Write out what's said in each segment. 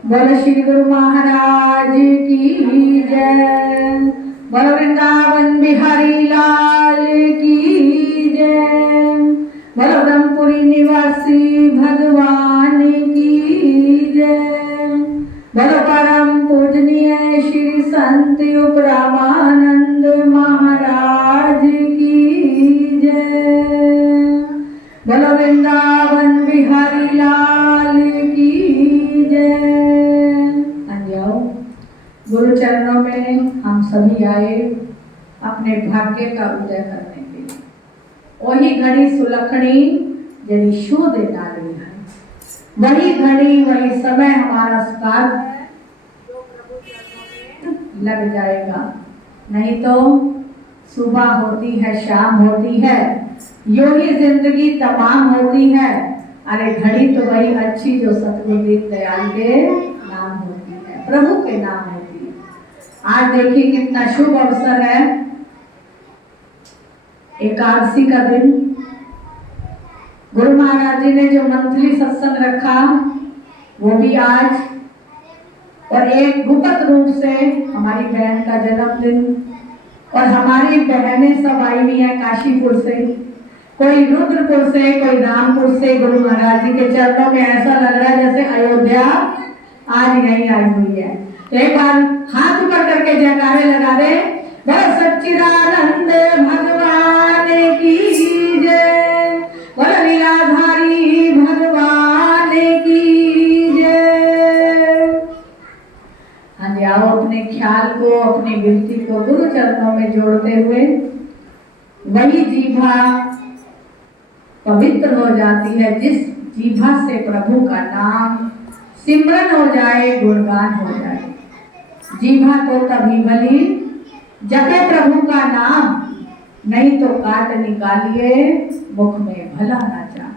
बोलो श्री गुरु महाराज की जय। बोलो वृंदावन बिहारी लाल की जय। बोलो ब्रह्मपुरी निवासी भगवान की जय। बोलो परम पूजनीय श्री संत उपरामानंद महाराज की जय। बोलो वृंदावन बिहारी लाल की जय। गुरु चरणों में हम सभी आए अपने भाग्य का उदय करने के लिए। वही घड़ी सुलखनी यदि शो दे डाली है, वही घड़ी वही समय हमारा साथ लग जाएगा। नहीं तो सुबह होती है, शाम होती है, यूं ही जिंदगी तमाम होती है। अरे घड़ी तो वही अच्छी जो सतगुरु दीनदयाल के नाम होती है, प्रभु के नाम होती है। आज देखिए कितना शुभ अवसर है, एकादशी का दिन। गुरु महाराज जी ने जो मंथली सत्संग रखा वो भी आज, और एक गुप्त रूप से हमारी बहन का जन्मदिन, और हमारी बहनें सब आई हुई है काशीपुर से, कोई रुद्रपुर से, कोई रामपुर से। गुरु महाराज जी के चरणों में ऐसा लग रहा है जैसे अयोध्या आज यही आई हुई है। तो एक बार हाथ ऊपर करके जयकारे लगा दे। बोलो सच्चिदानंद भगवान की जय। बोलो लीलाधारी भगवान की जय। हाँ जी, आओ अपने ख्याल को, अपनी वृत्ति को गुरु चरणों में जोड़ते हुए वही जीभा पवित्र हो जाती है जिस जीभा से प्रभु का नाम सिमरन हो जाए, गुणगान हो जाए। जीभा तो तभी भली जपे प्रभु का नाम, नहीं तो काट निकालिए मुख में भला ना चाहे।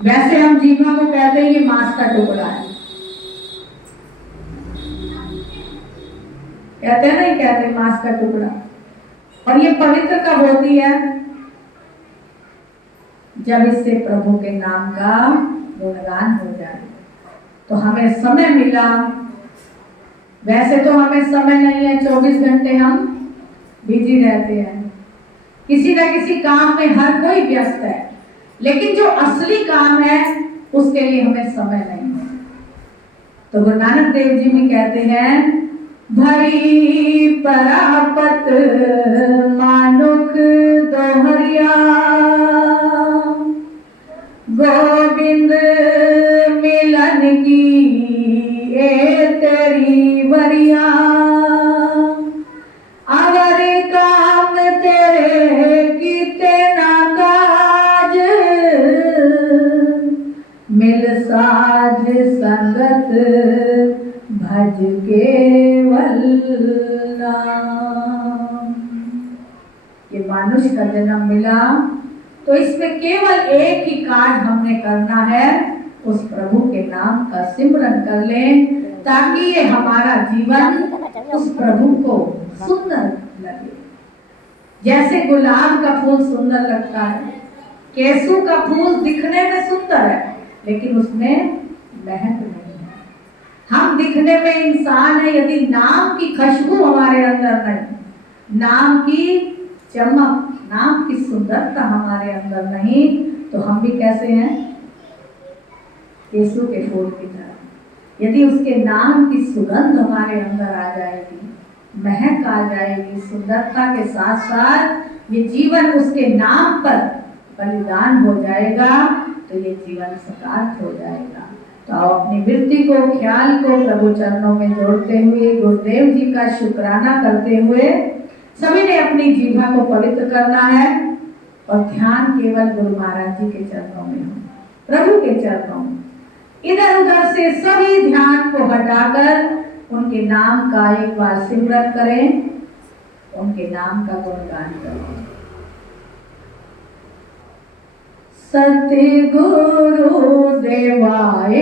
वैसे हम जीभा को कहते हैं ये मांस का टुकड़ा है, कहते हैं नहीं कहते मांस का टुकड़ा। और ये पवित्र कब होती है? जब इससे प्रभु के नाम का गुणगान हो जाए। तो हमें समय मिला, वैसे तो हमें समय नहीं है, 24 घंटे हम बिजी रहते हैं, किसी न किसी काम में हर कोई व्यस्त है, लेकिन जो असली काम है उसके लिए हमें समय नहीं है। तो गुरु नानक देव जी भी कहते हैं, भई परापत मानुख दोहरिया, गोविंद मिलन की ए तेरी वरिया, अवर काम तेरे कीते ना काज, मिल साध संगत भज केवल नाम। ये मानुष का जन्म मिला तो इसमें केवल एक ही कार्य हमने करना है, उस प्रभु के नाम का सिमरन कर लें, ताकि ये हमारा जीवन उस प्रभु को सुंदर लगे। जैसे गुलाब का फूल सुंदर लगता है, केसू का फूल दिखने में सुंदर है, लेकिन उसमें महक नहीं है। हम दिखने में इंसान है, यदि नाम की खुशबू हमारे अंदर नहीं, नाम की चमक, नाम की सुंदरता हमारे अंदर नहीं, तो हम भी कैसे हैं? केसू के फूल की तरह। यदि उसके नाम की सुगंध हमारे अंदर आ जाएगी, महक आ जाएगी, सुंदरता के साथ साथ ये जीवन उसके नाम पर बलिदान हो जाएगा, तो ये जीवन सार्थक हो जाएगा। तो आओ अपनी वृत्ति को, ख्याल को प्रभु चरणों में जोड़ते हुए, गुरुदेव जी का शुक्राना करते हुए सभी ने अपनी जीभा को पवित्र करना है, और ध्यान केवल गुरु महाराज जी के चरणों में हो, प्रभु के चरणों में। इधर उधर से सभी ध्यान को हटाकर उनके नाम का एक बार सिमरन करें, उनके नाम का गुणगान करें। सतगुरु देवाय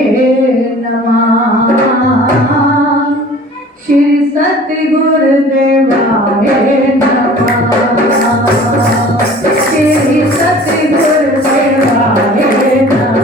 नमः, श्री सतगुरु देवाय नमः, श्री सतगुरु देवाय नमः।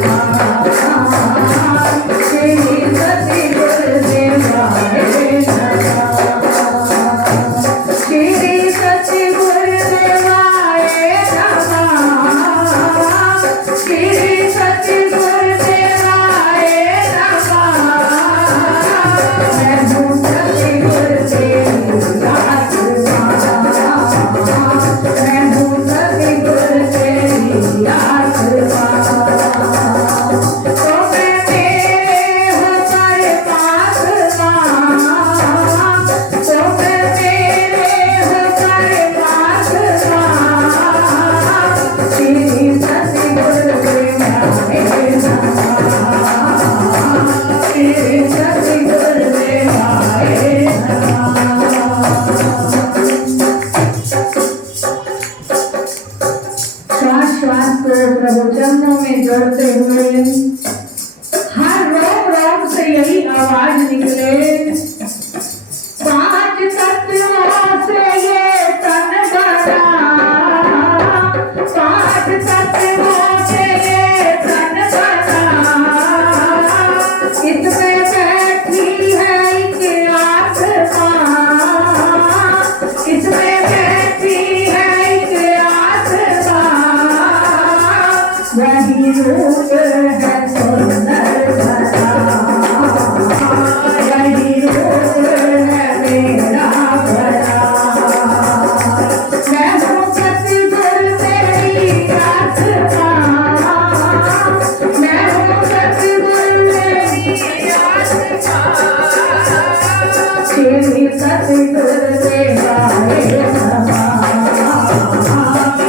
श्वास को प्रभु चरणों में जोड़ते हुए हर रोम रोम से यही आवाज निकले, पांच तत्वों से ये तन बना, पांच तत्वों से ये तन बना, इसमें बैठी है एक आत्मा, इसमें बैठी है एक आत्मा, वही रूप है सुंदर भला, वही रूप है मेरा भला। मैं हूँ सतगुरु तेरी आत्मा, मैं हूँ सतगुरु तेरी आत्मा, तेरी सतगुरु सेवा है समा,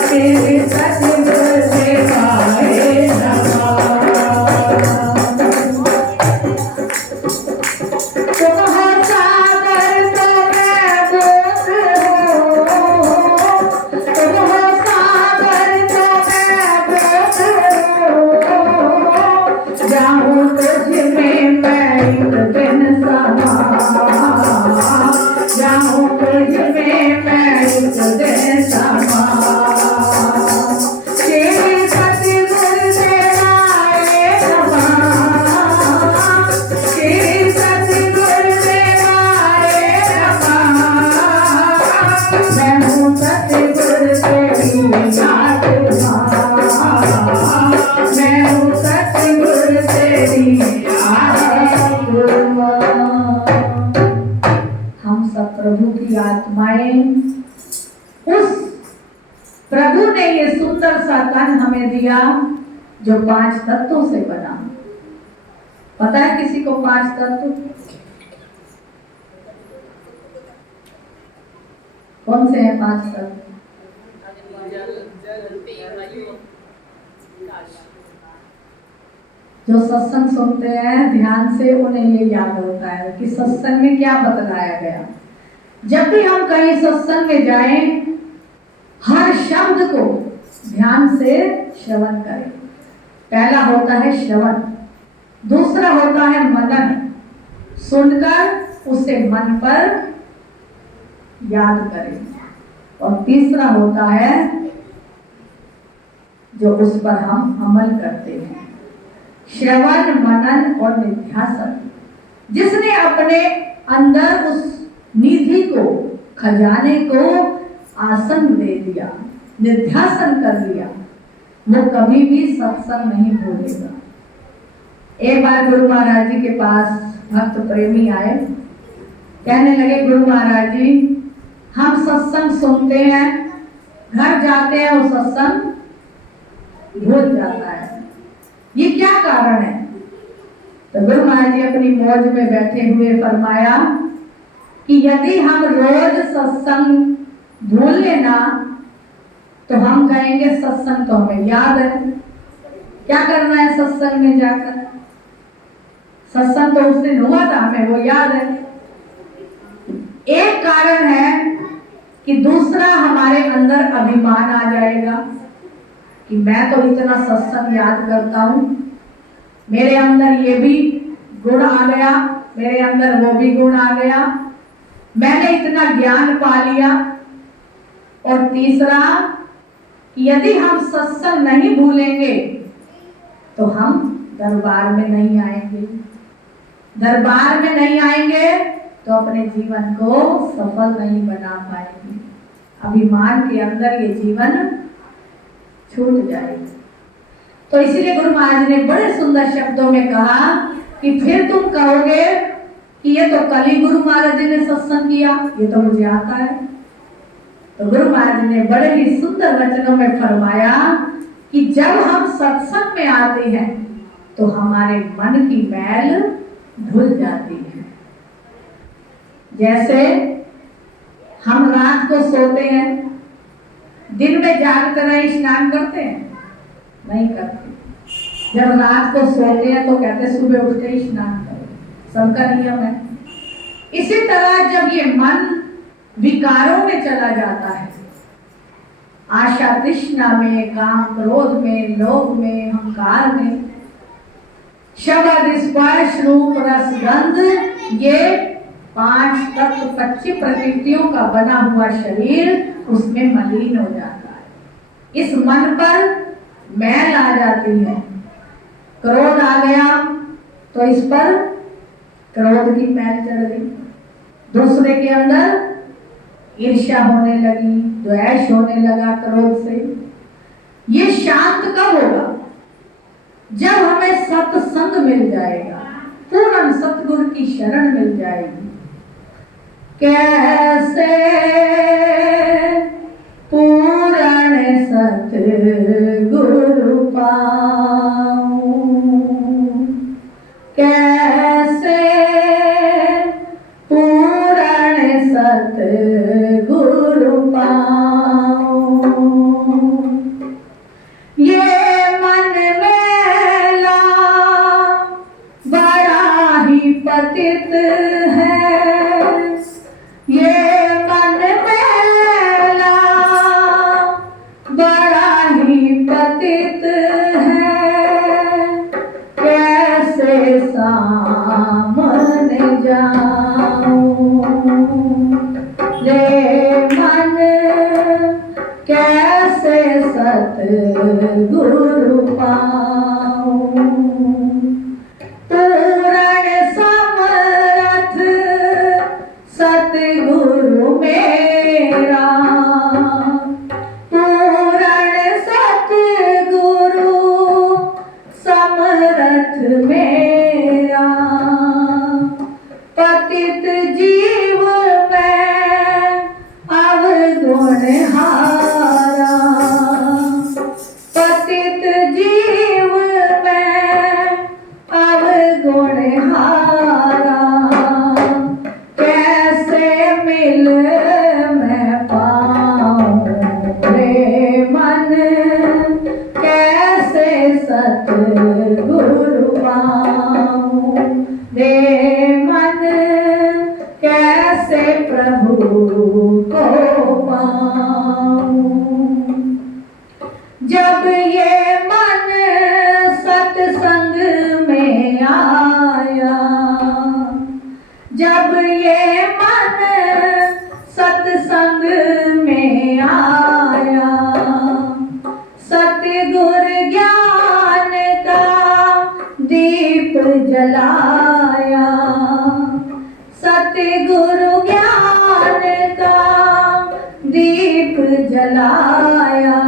तेरी सतगुरु सेवा है समा। तुम हो सागर तो मैं बूंद हूँ, तुम हो सागर तो मैं बूंद हूँ, जाऊँ तुझ में मैं एक दिन समा, जाऊँ तुझ में मैं एक दिन समा। तेरी सतगुरु सेवा है समा, तेरी सतगुरु सेवा है समा, मैं हूँ सतगुरु तेरी आत्मा, मैं हूँ सतगुरु तेरी आत्मा। हम सब प्रभु की आत्माएं, उस प्रभु ने ये सुंदर सा तन हमें दिया जो 5 तत्वों से बना। पता है किसी को 5 तत्व कौन से हैं? 5 तत्व जो सत्संग सुनते हैं ध्यान से, उन्हें ये याद होता है कि सत्संग में क्या बतलाया गया। जब भी हम कहीं सत्संग में जाएं, हर शब्द को ध्यान से श्रवण करें। पहला होता है श्रवण, दूसरा होता है मनन, सुनकर उसे मन पर याद करें, और तीसरा होता है जो उस पर हम अमल करते हैं। श्रवण, मनन और निध्यासन। जिसने अपने अंदर उस निधि को, खजाने को आसन दे दिया, निध्यासन कर लिया, वो कभी भी सत्संग नहीं भूलेगा। एक बार गुरु महाराज जी के पास भक्त प्रेमी आए, कहने लगे गुरु महाराज जी, हम सत्संग सुनते हैं, घर जाते हैं वो सत्संग भूल जाता है, ये क्या कारण है? तो गुरु महाराज जी अपनी मौज में बैठे हुए फरमाया कि यदि हम रोज सत्संग भूल लेना तो हम कहेंगे सत्संग तो हमें याद है, क्या करना है सत्संग में जाकर, सत्संग तो उस दिन हुआ था, हमें वो याद है। एक कारण है कि दूसरा हमारे अंदर अभिमान आ जाएगा कि मैं तो इतना सत्संग याद करता हूं, मेरे अंदर ये भी गुण आ गया, मेरे अंदर वो भी गुण आ गया, मैंने इतना ज्ञान पा लिया। और तीसरा, यदि हम सत्संग नहीं भूलेंगे तो हम दरबार में नहीं आएंगे, दरबार में नहीं आएंगे तो अपने जीवन को सफल नहीं बना पाएंगे, अभिमान के अंदर ये जीवन छूट जाएगा। तो इसीलिए गुरु महाराज ने बड़े सुंदर शब्दों में कहा कि फिर तुम कहोगे कि ये तो कल ही गुरु महाराज जी ने सत्संग किया, ये तो मुझे आता है। तो गुरु महाराज ने बड़े ही सुंदर वचनों में फरमाया कि जब हम सत्संग में आते हैं तो हमारे मन की मैल धुल जाती है। जैसे हम रात को सोते हैं, दिन में जाग कर स्नान करते हैं? नहीं करते। जब रात को सोते हैं तो कहते सुबह उठ के स्नान करो, सबका नियम है। इसी तरह जब ये मन विकारों में चला जाता है आशा तृष्णा में, काम क्रोध में, लोभ में, अहंकार में, शब्द स्पर्श रूप रस गंध, ये 5 तत्व 25 प्रकृतियों का बना हुआ शरीर उसमें मलिन हो जाता है। इस मन पर मैल आ जाती है। क्रोध आ गया तो इस पर क्रोध की मैल चढ़ गई। दूसरे के अंदर ईर्ष्या होने लगी, द्वेष होने लगा क्रोध से। ये शांत कब होगा? जब हमें सत्संग मिल जाएगा, पूर्ण सतगुरु की शरण मिल जाएगी। कैसे पूर्ण सतगुरु पाऊं, कैसे पूर्ण सतगुरु पाऊं। ये मन मेला बड़ा ही पतित है, ये मन मेला बड़ा ही पतित है। कैसे सामने जाऊं रे मन, कैसे सतगुरु पाऊं। पूर्ण समर्थ सतगुरु मेरा, पूर्ण सतगुरु समर्थ मेरा। पतित जीव में अवगुण हारा, पतित जीव में अवगुण हारा। कैसे मिल मैं पाऊं रे मन, कैसे सतगुरु पाऊं रे मन, कैसे प्रभु को पाऊं। जब ये मन सत्संग में आया, जब ये मन सत्संग में आया, सतगुरु ज्ञान का दीप जलाया, सतगुरु ज्ञान का दीप जलाया।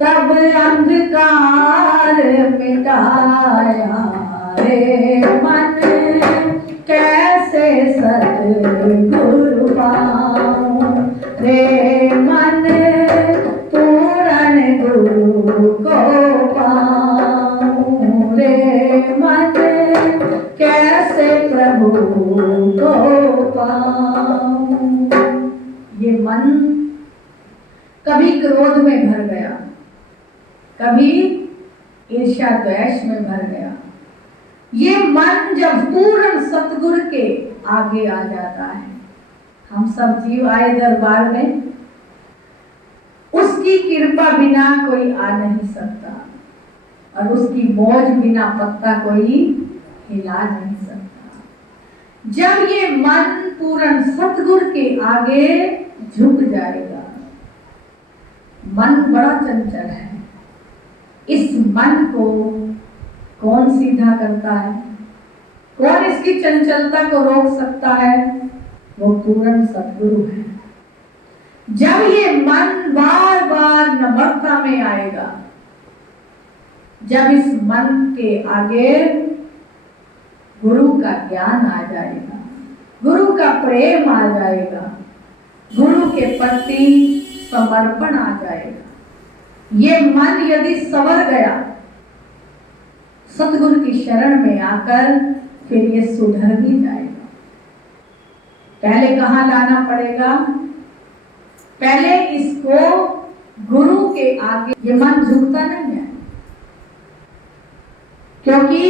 तब अंधकार मिटाया रे मन, कैसे सतगुरु पाऊं रे मन, पूर्ण गुरु को पाऊं रे मन, कैसे प्रभु को पाऊं। ये मन कभी क्रोध में भर गया, कभी ईर्ष्या द्वेष में भर गया। ये मन जब पूर्ण सतगुरु के आगे आ जाता है, हम सब जीव आए दरबार में, उसकी कृपा बिना कोई आ नहीं सकता और उसकी मौज बिना पत्ता कोई हिला नहीं सकता। जब ये मन पूर्ण सतगुरु के आगे झुक जाएगा। मन बड़ा चंचल है, इस मन को कौन सीधा करता है? कौन इसकी चंचलता को रोक सकता है? वो पूर्ण सतगुरु है। जब ये मन बार बार नम्रता में आएगा, जब इस मन के आगे गुरु का ज्ञान आ जाएगा, गुरु का प्रेम आ जाएगा, गुरु के प्रति समर्पण आ जाएगा, ये मन यदि संवर गया सतगुरु की शरण में आकर, फिर ये सुधर भी जाएगा। पहले कहाँ लाना पड़ेगा? पहले इसको गुरु के आगे। ये मन झुकता नहीं है, क्योंकि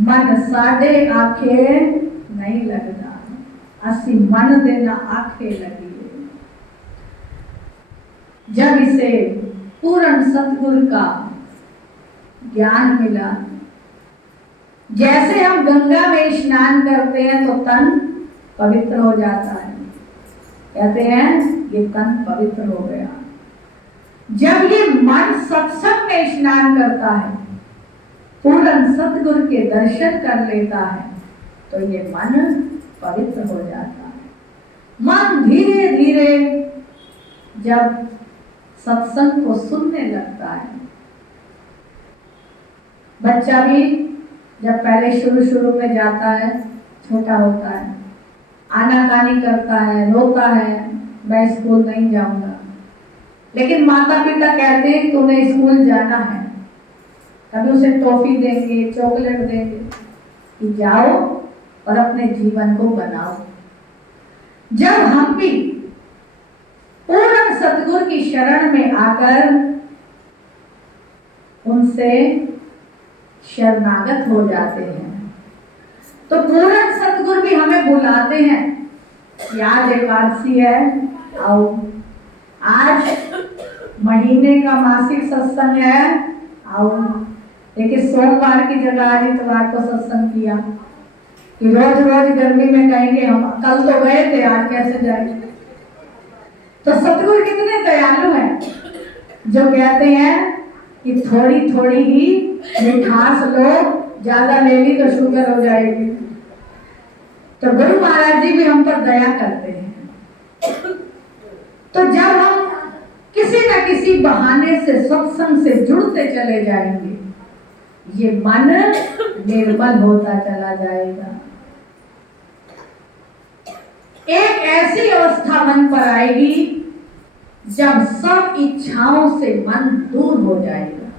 मन साढ़े आखे नहीं लगता, असी मन देना आखे लगी। जब इसे पूर्ण सतगुरु का ज्ञान मिला, जैसे हम गंगा में स्नान करते हैं तो तन पवित्र हो जाता है, कहते हैं ये तन पवित्र हो गया। जब ये मन सत्संग में स्नान करता है, पूर्ण सतगुरु के दर्शन कर लेता है, तो ये मन पवित्र हो जाता है। मन धीरे धीरे जब सत्संग को सुनने लगता है, बच्चा भी जब पहले शुरू में जाता है, छोटा होता है, आनाकानी करता है, रोता है, मैं स्कूल नहीं जाऊंगा, लेकिन माता पिता कहते हैं तुम्हें स्कूल जाना है, कभी उसे टॉफी देंगे, चॉकलेट देंगे कि जाओ और अपने जीवन को बनाओ। जब हम भी पूर्ण सतगुरु की शरण में आकर उनसे शरणागत हो जाते हैं, तो पूर्ण सतगुरु भी हमें बुलाते हैं कि आज एकादशी है, आओ, आज महीने का मासिक सत्संग है, आओ। लेकिन सोमवार की जगह आज इतवार को सत्संग किया कि रोज रोज गर्मी में कहेंगे हम कल तो गए थे, आज कैसे जाए। तो सतगुरु कितने दयालु हैं, जो कहते हैं कि थोड़ी थोड़ी ही मिठास लो, ज्यादा ले ली तो शुगर हो जाएगी। तो गुरु महाराज जी भी हम पर दया करते हैं। तो जब हम किसी न किसी बहाने से सत्संग से जुड़ते चले जाएंगे, ये मन निर्मल होता चला जाएगा। एक ऐसी अवस्था मन पर आएगी जब सब इच्छाओं से मन दूर हो जाएगा।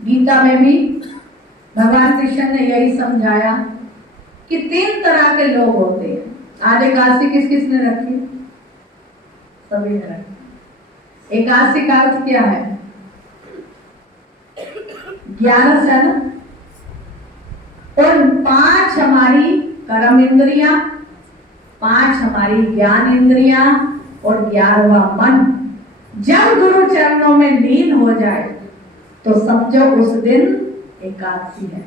गीता में भी भगवान कृष्ण ने यही समझाया कि 3 तरह के लोग होते हैं। आज एकादशी किस किस ने रखी? सभी ने रखी। एकादशी का अर्थ क्या है? 11 है ना, और 5 हमारी कर्म इंद्रियां, 5 हमारी ज्ञान इंद्रियां और 11वां मन। जब गुरु चरणों में लीन हो जाए तो समझो उस दिन एकादशी है।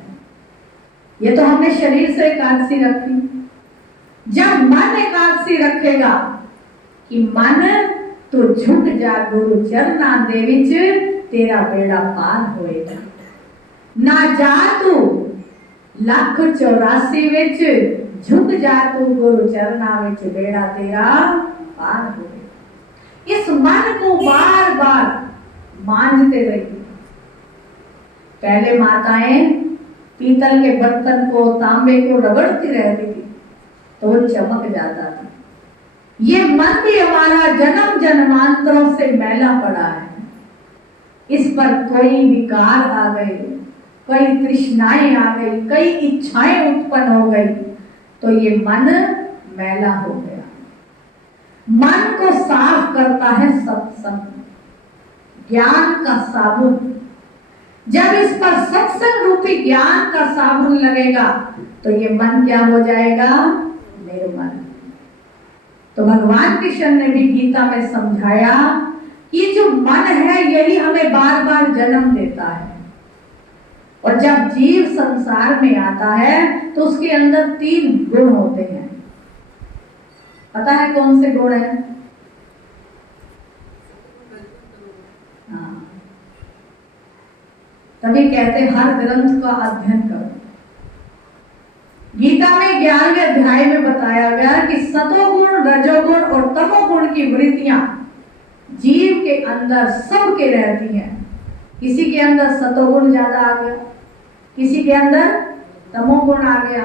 ये तो हमने शरीर से एकादशी रखी। जब मन एकादशी रखेगा कि मन तो झुक जा गुरु चरना दे विच, तेरा बेड़ा पार होएगा। ना जा तू 184 विच, झुक जा तू गुरु चरना विच, बेड़ा तेरा पार होएगा। इस मन को बार बार मांझते रहिए। पहले माताएं पीतल के बर्तन को, तांबे को रगड़ती रहती थी तो वो चमक जाता था। ये मन भी हमारा जन्म जन्मांतरों से मैला पड़ा है। इस पर कोई विकार आ गए, कई तृष्णाएं आ गई, कई इच्छाएं उत्पन्न हो गई, तो ये मन मैला हो गया। मन को साफ करता है सत्संग, ज्ञान का साबुन। जब इस पर सत्संग रूपी ज्ञान का साबुन लगेगा तो ये मन क्या हो जाएगा? निर्मल। तो भगवान कृष्ण ने भी गीता में समझाया कि जो मन है यही हमें बार बार जन्म देता है, और जब जीव संसार में आता है तो उसके अंदर 3 गुण होते हैं। पता है कौन से गुण है? हाँ, तभी कहते हर ग्रंथ का अध्ययन करो। गीता में 11वें अध्याय में बताया गया कि सतोगुण, रजोगुण और तमोगुण की वृत्तियां जीव के अंदर सबके रहती हैं। किसी के अंदर सतोगुण ज्यादा आ गया, किसी के अंदर तमोगुण आ गया,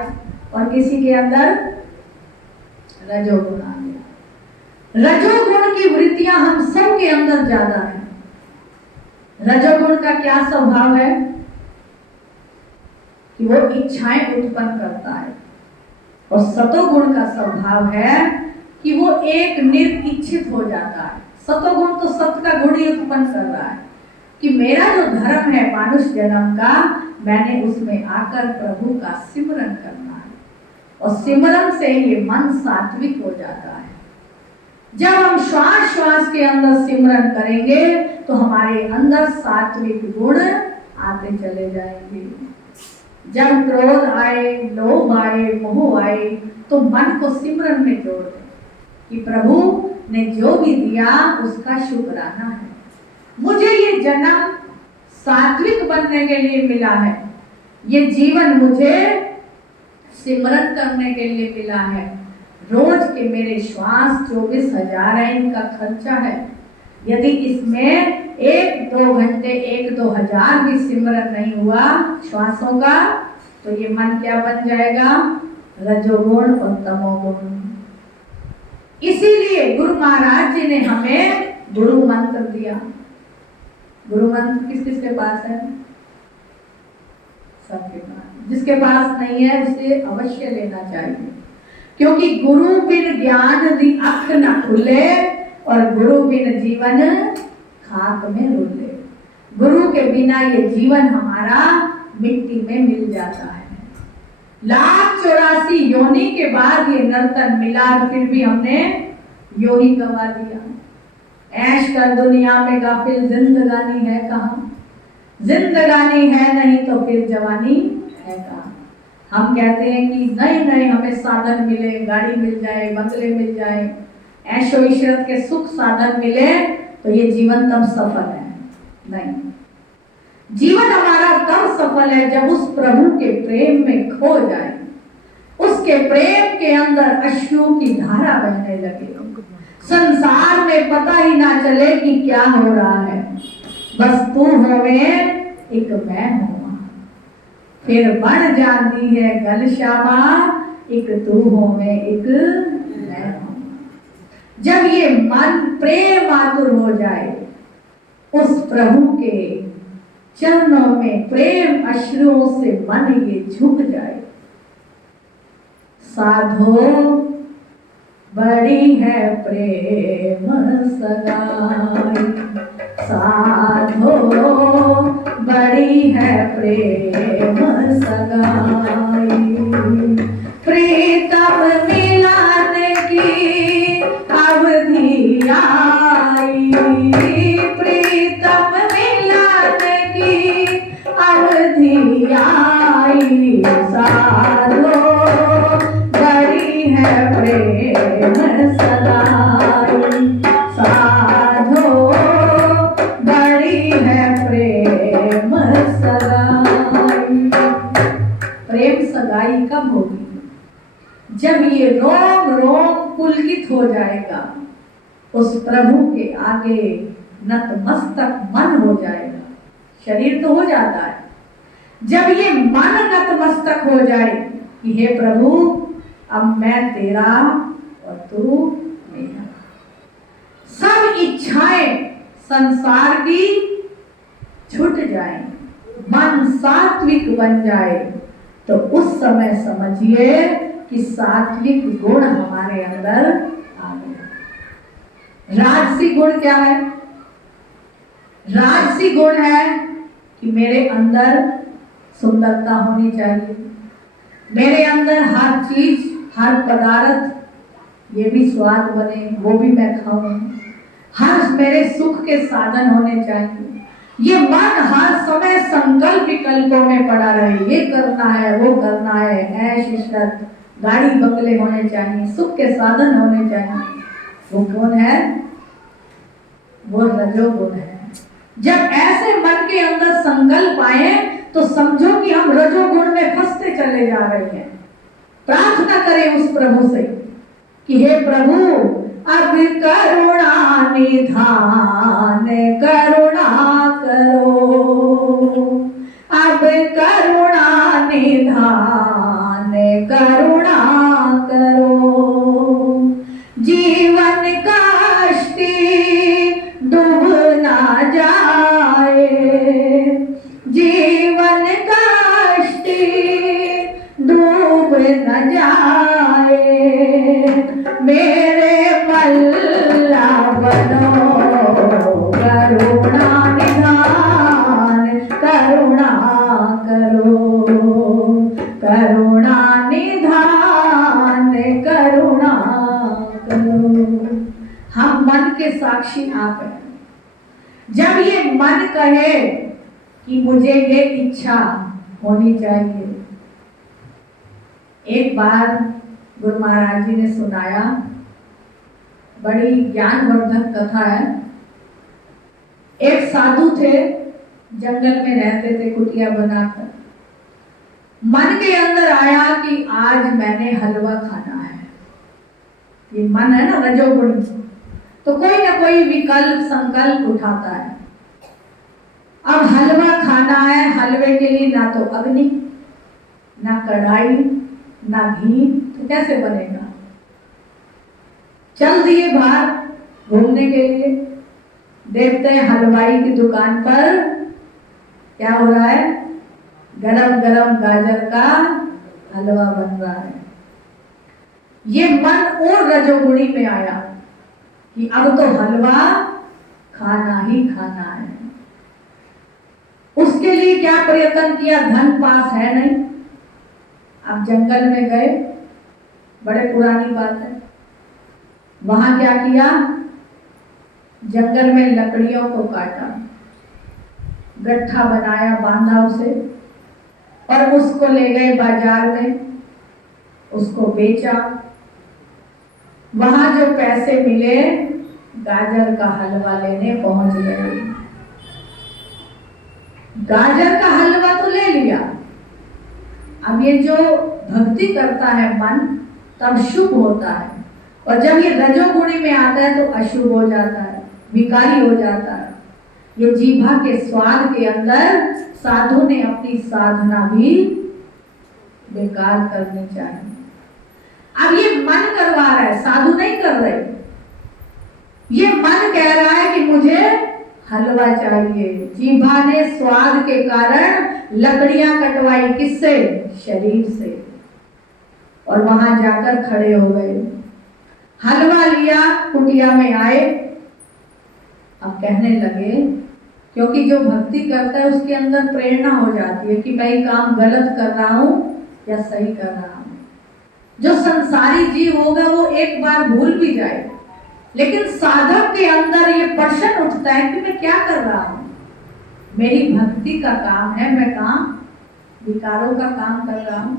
और किसी के अंदर रजोगुण आ गया। रजोगुण की वृत्तियां हम सबके अंदर ज्यादा है। रजोगुण का क्या स्वभाव है? कि वो इच्छाएं उत्पन्न करता है, और सतोगुण का स्वभाव है कि वो एक निरिच्छित हो जाता है। सतोगुण तो सत्य का गुण ही उत्पन्न कर रहा है कि मेरा जो धर्म है मानुष जन्म का, मैंने उसमें आकर प्रभु का सिमरन करना है, और सिमरन से ये मन सात्विक हो जाता है। जब हम श्वास श्वास के अंदर सिमरन करेंगे तो हमारे अंदर सात्विक गुण आते चले जाएंगे। जब क्रोध आए, लोभ आए, मोह आए, तो मन को सिमरन में जोड़ दें कि प्रभु ने जो भी दिया उसका शुक्राना है। मुझे ये जन्म सात्विक बनने के लिए मिला है, ये जीवन मुझे सिमरन करने के लिए मिला है। रोज के मेरे श्वास 24,000 है, इनका खर्चा है। यदि इसमें 1-2 घंटे 1-2 हजार भी सिमरन नहीं हुआ श्वासों का, तो ये मन क्या बन जाएगा? रजोगुण और तमोगुण। इसीलिए गुरु महाराज जी ने हमें गुरु मंत्र दिया। गुरु मंत्र किस किस के पास है? सबके पास। जिसके पास नहीं है उसे अवश्य लेना चाहिए, क्योंकि गुरु बिन ज्ञान दी अख न खुले और गुरु बिन जीवन खाक में रुले। गुरु के बिना ये जीवन हमारा मिट्टी में मिल जाता है। 1,84 योनि के बाद ये नर्तन मिला, फिर भी हमने यो ही गवा दिया। ऐश कर दुनिया में गाफिल, जिंदगानी है कहाँ? जिंदगानी है नहीं तो फिर जवानी है कहाँ? हम कहते हैं कि नहीं नहीं, हमें साधन मिले, गाड़ी मिल जाए, बंगले मिल जाए, ऐशो इशरत के सुख साधन मिले तो ये जीवन तब सफल है। नहीं, जीवन हमारा तब सफल है जब उस प्रभु के प्रेम में खो जाए, उसके प्रेम के अंदर अश्रु की धारा बहने लगे, संसार में पता ही ना चले कि क्या हो रहा है, बस तू होवे एक मैं होवा। फिर बन जाती है गलशामा, एक तू होवे एक मैं होवा। जब ये मन प्रेम आतुर हो जाए, उस प्रभु के चरणों में प्रेम अश्रुओं से मन ये झुक जाए। साधो बड़ी है प्रेम सगाई, साधो बड़ी है प्रेम सगाई, प्रीतम मिलाने की अवधि आई, प्रीतम मिलाने की अवधि आई, साधो बड़ी है प्रेम सगाई, साधो बड़ी है प्रेम सगाई। प्रेम सगाई कब होगी? जब ये रोम रोम पुलकित हो जाएगा, उस प्रभु के आगे नतमस्तक मन हो जाएगा। शरीर तो हो जाता है, जब ये मन नतमस्तक हो जाए कि हे प्रभु अब मैं तेरा और तू मेरा, सब इच्छाएं संसार की छूट जाए, मन सात्विक बन जाए, तो उस समय समझिए कि सात्विक गुण हमारे अंदर आ गया। राजसी गुण क्या है? राजसी गुण है कि मेरे अंदर सुंदरता होनी चाहिए, मेरे अंदर हर चीज, हर पदार्थ ये भी स्वाद बने, वो भी मैं खाऊं, हर मेरे सुख के साधन होने चाहिए। ये मन हर समय संकल्प विकल्पों में पड़ा रहे, ये करना है, वो करना है, ऐश इशरत, गाड़ी बंगले होने चाहिए, सुख के साधन होने चाहिए। वो कौन है? वो रजोगुण है। जब ऐसे मन के अंदर संकल्प आए तो समझो कि हम रजोगुण में फंसते चले जा रहे हैं। प्रार्थना करें उस प्रभु से कि हे प्रभु अब करुणा निधान करुणा करो, अब करुणा निधान करुणा करो, जीवन कष्टी डूब ना जाए, जीवन कष्टी डूब न जाए, मेरे मल्ला बनो करुणा साक्षी आप हैं। जब ये मन कहे कि मुझे ये इच्छा होनी चाहिए। एक बार गुरु महाराज जी ने सुनाया, बड़ी ज्ञानवर्धक कथा है। एक साधु थे, जंगल में रहते थे कुटिया बनाकर। मन के अंदर आया कि आज मैंने हलवा खाना है। ये मन है ना रजोगुण, तो कोई ना कोई विकल्प संकल्प उठाता है। अब हलवा खाना है, हलवे के लिए ना तो अग्नि, ना कढ़ाई, ना घी, तो कैसे बनेगा। चल दिए बाहर घूमने के लिए। देखते हैं हलवाई की दुकान पर क्या हो रहा है, गरम गरम गाजर का हलवा बन रहा है। ये मन और रजोगुणी में आया कि अब तो हलवा खाना ही खाना है। उसके लिए क्या प्रयत्न किया, धन पास है नहीं। आप जंगल में गए, बड़े पुरानी बात है। वहां क्या किया, जंगल में लकड़ियों को काटा, गट्ठा बनाया, बांधा उसे, और उसको ले गए बाजार में, उसको बेचा। वहां जो पैसे मिले, गाजर का हलवा लेने पहुंच गए। गाजर का हलवा तो ले लिया। अब ये जो भक्ति करता है मन, तब शुभ होता है, और जब ये रजोगुणी में आता है तो अशुभ हो जाता है, विकारी हो जाता है। ये जीभा के स्वाद के अंदर साधु ने अपनी साधना भी बेकार करनी चाहिए। अब ये मन करवा रहा है, साधु नहीं कर रहे। ये मन कह रहा है कि मुझे हलवा चाहिए। जीभा ने स्वाद के कारण लकड़ियां कटवाई, किससे, शरीर से, और वहां जाकर खड़े हो गए। हलवा लिया, कुटिया में आए। अब कहने लगे, क्योंकि जो भक्ति करता है उसके अंदर प्रेरणा हो जाती है कि मैं ये काम गलत कर रहा हूं या सही कर रहा हूं। जो संसारी जीव होगा वो एक बार भूल भी जाए, लेकिन साधक के अंदर ये प्रश्न उठता है कि मैं क्या कर रहा हूं। मेरी भक्ति का काम है, मैं काम विकारों का काम कर रहा हूं।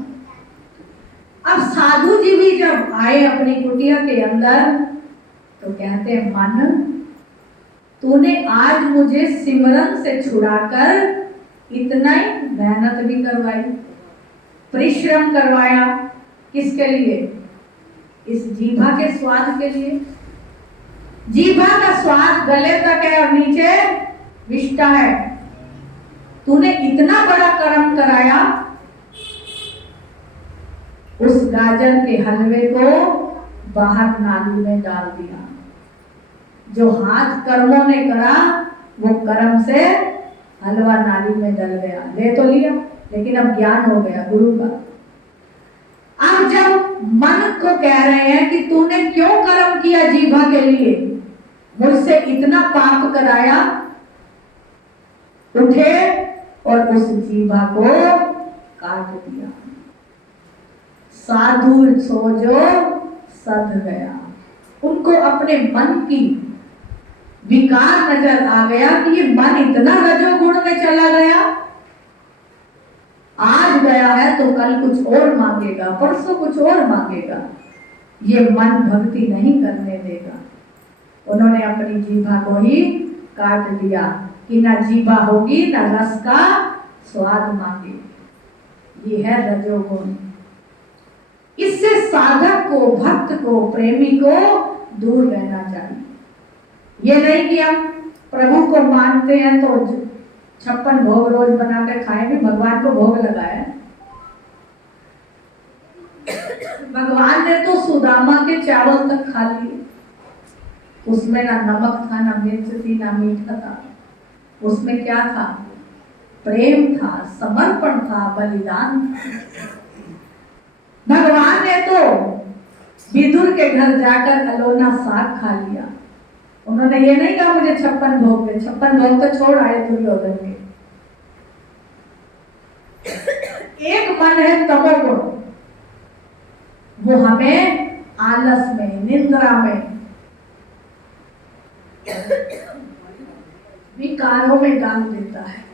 अब साधु जी भी जब आए अपनी कुटिया के अंदर, तो कहते हैं, मन तूने आज मुझे सिमरन से छुड़ाकर इतना ही मेहनत भी करवाई, परिश्रम करवाया, किसके लिए, इस जीभा के स्वाद के लिए। जीभा का स्वाद गले तक है और नीचे विष्टा है। तूने इतना बड़ा कर्म कराया, उस गाजर के हलवे को बाहर नाली में डाल दिया। जो हाथ कर्मों ने करा, वो कर्म से हलवा नाली में डल गया। ले तो लिया, लेकिन अब ज्ञान हो गया गुरु का। अब जब मन को कह रहे हैं कि तूने क्यों कर्म किया जीभा के लिए, मुझसे इतना पाप कराया, उठे और उस जीभा को काट दिया। साधु सो जो सध गया। उनको अपने मन की विकार नजर आ गया कि ये मन इतना रजोगुण में चला गया। आज गया है तो कल कुछ और मांगेगा, परसों कुछ और मांगेगा। ये मन भक्ति नहीं करने देगा। उन्होंने अपनी जीभा को ही काट दिया कि ना जीभा होगी ना रस का स्वाद मांगे। ये है रजोगुण। इससे साधक को, भक्त को, प्रेमी को दूर रहना चाहिए। ये नहीं कि हम प्रभु को मानते हैं तो 56 भोग रोज बना के खाएंगे, भगवान को भोग लगाया। भगवान ने तो सुदामा के चावल तक खा लिए। उसमें ना नमक था, ना मिर्च थी, ना मीठा था। उसमें क्या था, प्रेम था, समर्पण था, बलिदान था। भगवान ने तो विदुर के घर जाकर अलोना साग खा लिया। उन्होंने ये नहीं कहा मुझे 56 भोग दे। 56 भोग तो छोड़ आए दुर्योधन के। एक मन है तमोगुण, वो हमें आलस में, निंद्रा में, विकारों में डाल देता है।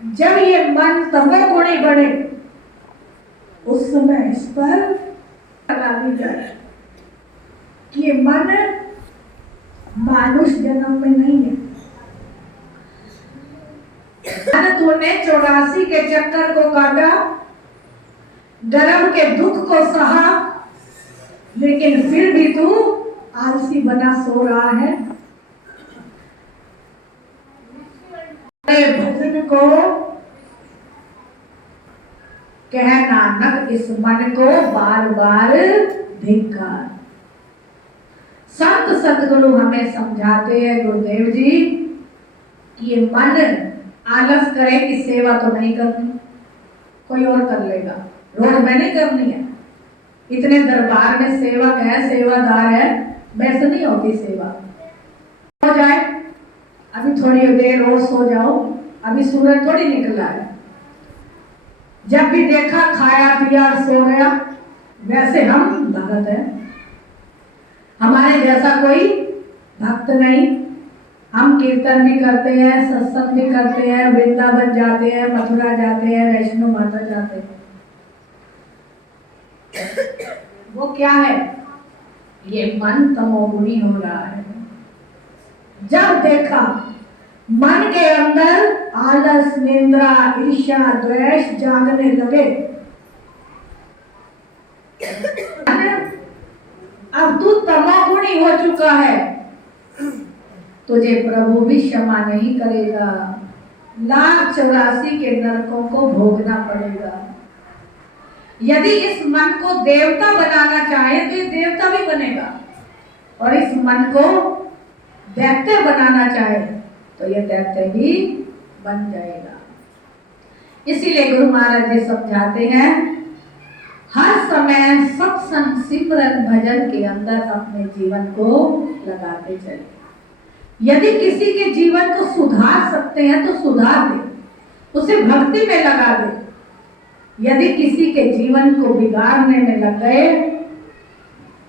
जब ये मन तमोगुणी बने उस समय इस पर लगा दी जाए कि ये मन मानुष जन्म में नहीं है। तूने 84 के चक्कर को काटा, धर्म के दुख को सहा, लेकिन फिर भी तू आलसी बना सो रहा है। भजन को कह नानक इस मन को बार बार धिक्कार। संत सतगुरु हमें समझाते हैं गुरुदेव जी कि ये मन आलस करे कि सेवा तो नहीं करनी, कोई और कर लेगा, रोड में नहीं करनी है। इतने दरबार में सेवक है, सेवादार है, वैसे नहीं होती सेवा। हो जाए अभी थोड़ी देर और सो जाओ, अभी सूरज थोड़ी निकला है। जब भी देखा खाया पिया और सो गया, वैसे हम भगत हैं। हमारे जैसा कोई भक्त नहीं। हम कीर्तन भी करते हैं, सत्संग भी करते हैं, वृंदावन जाते हैं, मथुरा जाते हैं, वैष्णो माता जाते हैं। वो क्या है? ये मन तमोगुणी हो रहा है। जब देखा मन के अंदर आलस, निंद्रा, ईर्ष्या, द्वेष जागने लगे, अब तू तमोगुणी हो चुका है, तुझे प्रभु भी क्षमा नहीं करेगा। 1,84 के नरकों को भोगना पड़ेगा। यदि इस मन को देवता बनाना चाहे तो ये देवता भी बनेगा, और इस मन को दैत्य बनाना चाहे तो ये दैत्य भी बन जाएगा। इसीलिए गुरु महाराज जी समझाते हैं, हर समय सत्संग, सिमरन, भजन के अंदर अपने जीवन को लगाते चले। यदि किसी के जीवन को सुधार सकते हैं तो सुधार दे, उसे भक्ति में लगा दे। यदि किसी के जीवन को बिगाड़ने में लग गए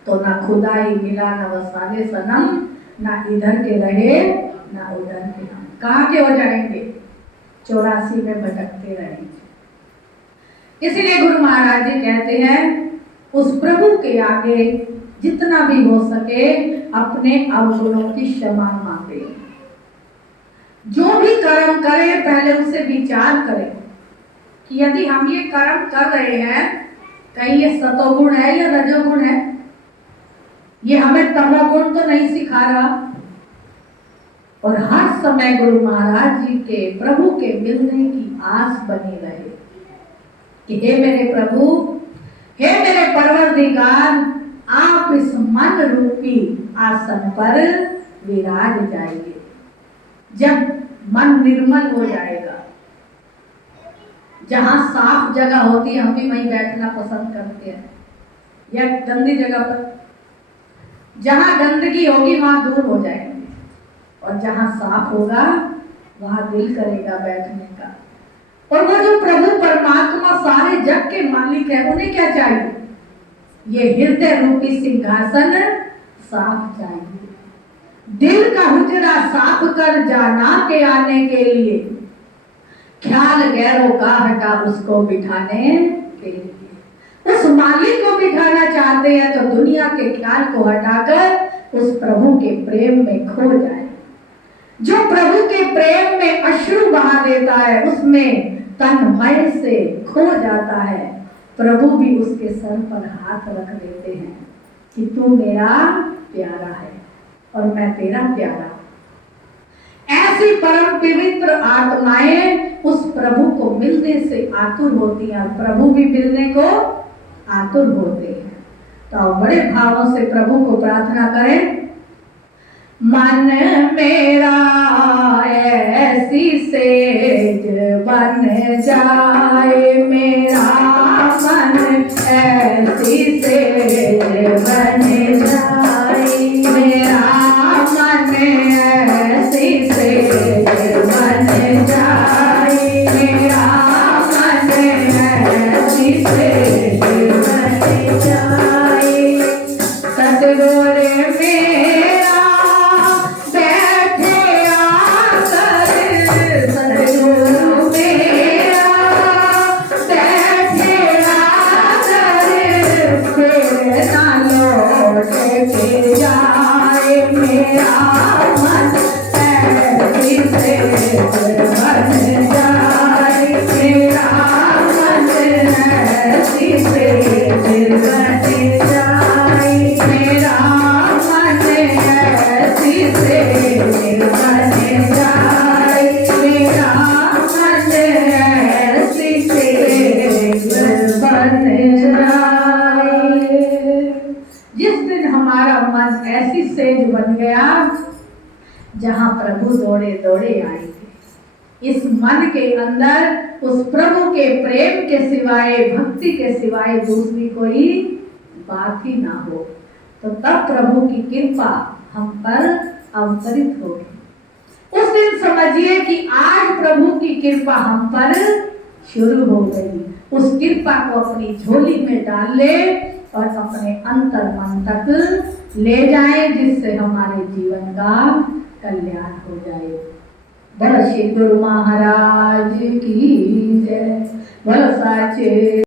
तो ना खुदा ही मिला, ना वसाले सनम, ना इधर के रहे ना उधर के हम। कहाँ के हो जाएंगे? 84 में भटकते रहेंगे। इसलिए गुरु महाराज जी कहते हैं, उस प्रभु के आगे जितना भी हो सके अपने अवगुणों की क्षमा मांगे। जो भी कर्म करे पहले उसे विचार करें कि यदि हम ये कर्म कर रहे हैं, कहीं ये सतोगुण है या रजोगुण है, ये हमें तमोगुण तो नहीं सिखा रहा। और हर समय गुरु महाराज जी के, प्रभु के मिलने की आस बनी रहे कि हे मेरे प्रभु, हे मेरे परवरदिगार, आप इस मन रूपी आसन पर विराज जाइए। जब मन निर्मल हो जाएगा, जहां साफ जगह होती है हम भी वहीं बैठना पसंद करते हैं, या गंदी जगह पर। जहां गंदगी होगी वहां दूर हो जाएंगे, और जहां साफ होगा वहां दिल करेगा बैठने का। और वो जो प्रभु परमात्मा सारे जग के मालिक है, उन्हें क्या चाहिए? ये हृदय रूपी सिंहासन साफ चाहिए। दिल का हुजरा साफ कर जाना के आने के लिए, ख्याल गैरों का हटा उसको बिठाने के लिए। उस मालिक को बिठाना चाहते हैं तो दुनिया के ख्याल को हटाकर उस प्रभु के प्रेम में खो जाए। जो प्रभु के प्रेम में अश्रु बहा देता है, उसमें तन्मय से खो जाता है, प्रभु भी उसके सर पर हाथ रख देते हैं कि तू मेरा प्यारा है और मैं तेरा प्यारा। ऐसी परम पवित्र आत्माएं उस प्रभु को मिलने से आतुर होती हैं, और प्रभु भी मिलने को आतुर होते हैं। तो बड़े भावों से प्रभु को प्रार्थना करें, मन मेरा ऐसी सेज बन जाए, मेरा मन ऐसी सेज बन जाए, मेरा मन ऐसी सेज बन जाए, मेरा मन ऐसी सेज बन जाए। मेरा मन ऐसी सेज बन जाए, मेरा मन ऐसी सेज बन जाए, मेरा मन ऐसी सेज बन जाए, मेरा मन ऐसी सेज बन जाए। जिस दिन हमारा मन ऐसी सेज बन गया जहां प्रभु दौड़े दौड़े आएंगे, इस मन के अंदर उस प्रभु के प्रेम के सिवाय, भक्ति के सिवाय दूसरी कोई बात ही ना हो, तो तब प्रभु की कृपा हम पर अवतरित होगी। उस दिन समझिए कि आज प्रभु की कृपा हम पर शुरू हो गई। उस कृपा को अपनी झोली में डाल ले और अपने अंतर मन तक ले जाए, जिससे हमारे जीवन का कल्याण हो जाए। बोलो श्री गुरु महाराज की जय। बोलो साचे